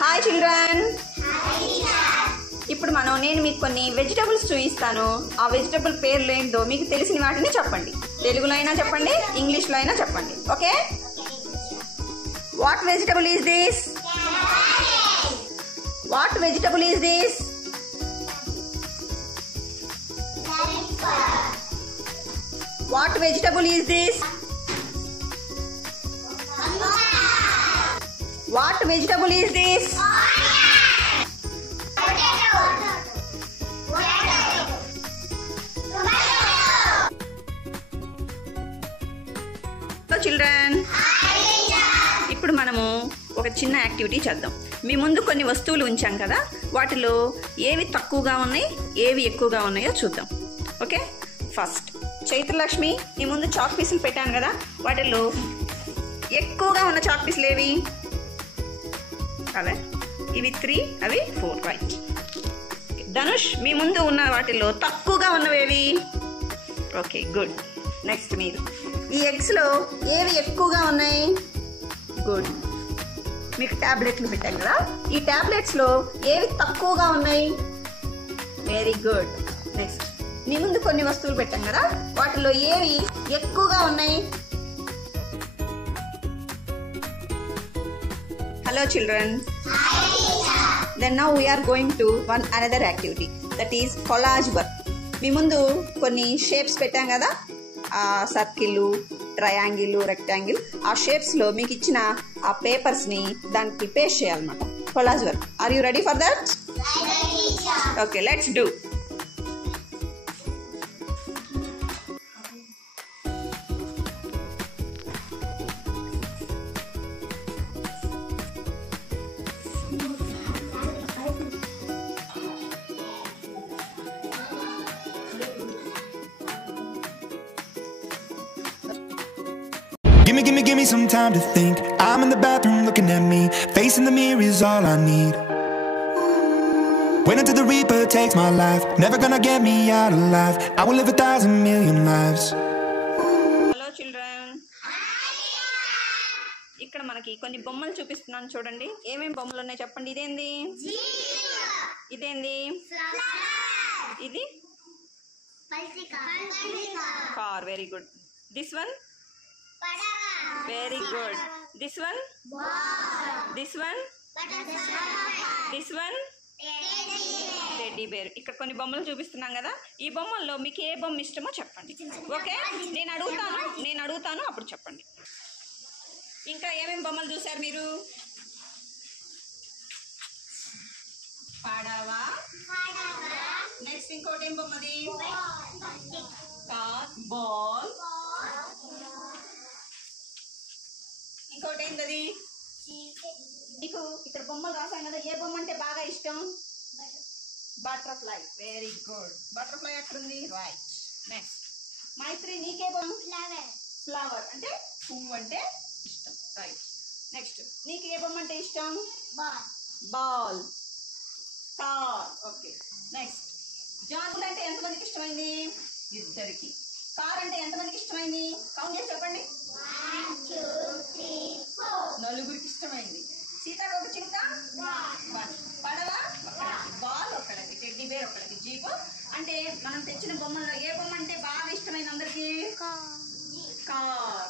Hi children. ఇప్పుడు నేను మీకు కొన్ని వెజిటబుల్స్ చూపిస్తాను. ఆ వెజిటబుల్ పేర్లు ఏంటో మీకు తెలిసిన వాటిని చెప్పండి. తెలుగులో అయినా చెప్పండి, ఇంగ్లీష్లో అయినా చెప్పండి. Okay? What vegetable is this? What vegetable is this? What vegetable is this? What vegetable is this? Children, ఇప్పుడు మనము ఒక చిన్న యాక్టివిటీ చేద్దాం. మీ ముందు కొన్ని వస్తువులు ఉంచాం కదా, వాటిలో ఏవి తక్కువగా ఉన్నాయి, ఏవి ఎక్కువగా ఉన్నాయో చూద్దాం. ఓకే? ఫస్ట్ చైత్రలక్ష్మి, మీ ముందు చాక్ పీసులు పెట్టాను కదా, వాటిలో ఎక్కువగా ఉన్న చాక్ పీసులు ఏవి? అదే, ఇవి 3, అవి 4. రైట్. ధనుష్, మీ ముందు ఉన్న వాటిలో తక్కువగా ఉన్నవేవి? Okay, good. నెక్స్ట్ మీరు, ఈ ఎగ్స్లో ఏవి ఎక్కువగా ఉన్నాయి? గుడ్. మీకు ట్యాబ్లెట్లు పెట్టాం కదా, ఈ ట్యాబ్లెట్స్లో ఏవి తక్కువగా ఉన్నాయి? Very good. నెక్స్ట్, మీ ముందు కొన్ని వస్తువులు పెట్టాం కదా, వాటిలో ఏవి ఎక్కువగా ఉన్నాయి? Hello children. Then now we are going to another activity, that is collage work. మీ ముందు కొన్ని షేప్స్ పెట్టాం కదా, సర్కిల్, ట్రయాంగిల్, రెక్టాంగిల్. ఆ షేప్స్లో మీకు ఇచ్చిన ఆ పేపర్స్ని దానికి పేస్ట్ చేయాలన్నమాట. Collage work. Are you ready for that? Okay, let's do. Give me some time to think. I'm in the bathroom looking at me. Facing the mirror is all I need. Wait until the Reaper takes my life. Never gonna get me out alive. I will live 1,000 million lives. Hello children. ఇక్కడ మనకి కొన్ని బొమ్మలు చూపిస్తున్నాను, చూడండి. ఏమేమి బొమ్మలు ఉన్నాయి చెప్పండి. ఇదేంది? ఇదేంది? ఇది car. Very good. This one? Very good. This one? This one? This one? Teddy bear. ఇక్కడ కొన్ని బొమ్మలు చూపిస్తున్నాం కదా, ఈ బొమ్మల్లో మీకు ఏ బొమ్మ ఇష్టమో చెప్పండి. ఓకే? నేను అడుగుతాను అప్పుడు చెప్పండి. ఇంకా ఏమేమి బొమ్మలు చూసారు మీరు? పడవ. నెక్స్ట్ ఇంకోటి ఏం బొమ్మది? బాల్. ఇంకోటి ఏంటది? మీకు ఇక్కడ బొమ్మలు రాసాం కదా, ఏ బొమ్మ అంటే బాగా ఇష్టం? బటర్ఫ్లై. Very good. బటర్ఫ్లై ఎక్కడుంది? రైట్. నెక్స్ట్ మైత్రి, నీకే బొమ్మ? ఫ్లవర్ అంటే పువ్వు అంటే ఇష్టం. రైట్. నెక్స్ట్ నీకు ఏ బొమ్మ అంటే ఇష్టం? బాల్. కార్. ఓకే. నెక్స్ట్ జాబులు అంటే ఎంతమందికి ఇష్టమైంది? ఇద్దరికి. కార్ అంటే ఎంతమందికి ఇష్టమైంది? కౌంట్ చేసి చెప్పండి. 1 2 3 4. నలుగురికి ఇష్టమైంది. సీతాకోక చిలుక 1. పడవ ఒకరికి, బాల్ ఒకరికి, టెడ్డీ బేర్ ఒకరికి, జీపు. అంటే మనం తెచ్చిన బొమ్మల్లో ఏ బొమ్మ అంటే బాగా ఇష్టమైంది అందరికి? కార్.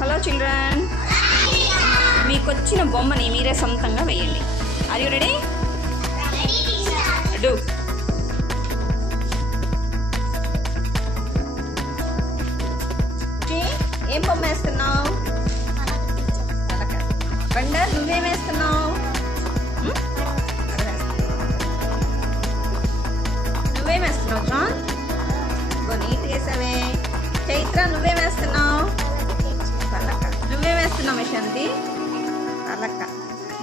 హలో చిల్డ్రన్, మీకు వచ్చిన బొమ్మని మీరే సొంతంగా వేయండి. Are you ready? డూ. ఏం బొమ్మ వేస్తున్నావు? బండర్ నువ్వేం వేస్తున్నావు? నువ్వేం వేస్తున్నావు జాన్? నీట్ వేసావే. చైత్ర నువ్వేం వేస్తున్నావు? పలక. నువ్వేం వేస్తున్నావు యశాంతి? పలక.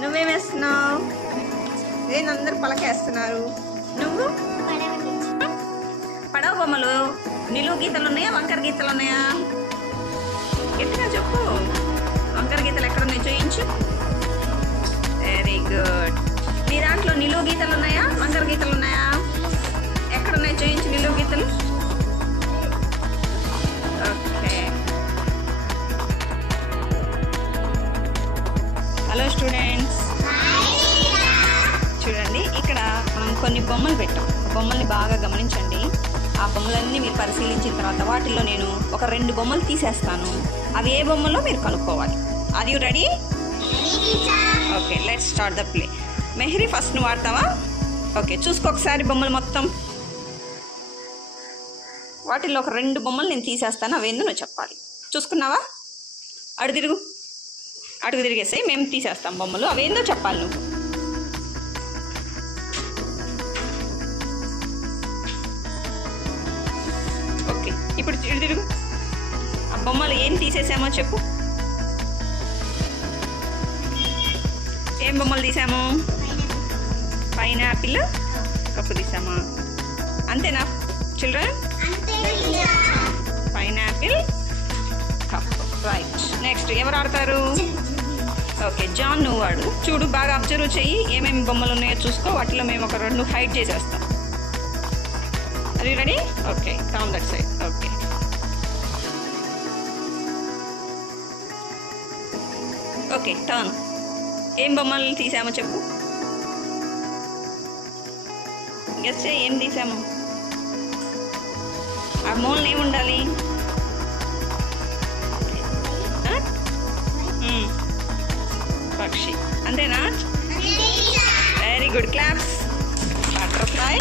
నువ్వేం వేస్తున్నావు? అందరు పలక వేస్తున్నారు. నువ్వు? పడవ బొమ్మలు నిలువు గీతలు ఉన్నాయా, వంకర గీతలు ఉన్నాయా? గట్టిగా చెప్పు. వంకర గీతలు ఎక్కడున్నాయి చూయించు. Very good. మీ దాంట్లో నిలువు గీతలు ఉన్నాయా, వంకర గీతలు ఉన్నాయా? ఎక్కడున్నాయి చూయించు నిలువు గీతలు. ఓకే. హలో స్టూడెంట్స్, చూడండి ఇక్కడ మనం కొన్ని బొమ్మలు పెట్టాం. బొమ్మల్ని బాగా గమనించండి. ఆ బొమ్మలన్నీ మీరు పరిశీలించిన తర్వాత వాటిల్లో నేను ఒక 2 బొమ్మలు తీసేస్తాను. అవి ఏ బొమ్మలో మీరు కనుక్కోవాలి. Are you ready? Okay, let's start the play. Mehri first నువ్వు ఆడతావా? ఓకే, చూసుకో ఒకసారి బొమ్మలు మొత్తం. వాటిల్లో ఒక 2 బొమ్మలు నేను తీసేస్తాను. అవేందో నువ్వు చెప్పాలి. చూసుకున్నావా? అడుగు తిరిగేసాయి. మేము తీసేస్తాం బొమ్మలు. అవేందో చెప్పాలి నువ్వు. ఓకే, ఇప్పుడు తిరుగు. ఆ బొమ్మలు ఏం తీసేసామో చెప్పు. ఏం బొమ్మలు తీసాము? పైనాపిల్ కప్పు తీసామా? అంతేనా children? Pineapple cup. Right. Next ఎవరు ఆడతారు? ఓకే, జాన్ నువ్వు ఆడు. చూడు, బాగా అబ్జర్వ్ చెయ్యి. ఏమేమి బొమ్మలు ఉన్నాయో చూసుకో. వాటిలో మేము ఒక 2 హైడ్ చేసేస్తాం. అది ready? Okay, come that side. Okay, okay, turn. ఏం బొమ్మలు తీసామో చెప్పు. గెస్ చేయి, ఏం తీసాము? ఆ మూలన ఏముండాలి? పక్షి. అంతేనా? Very good. క్లాప్స్. బటర్ఫ్లై.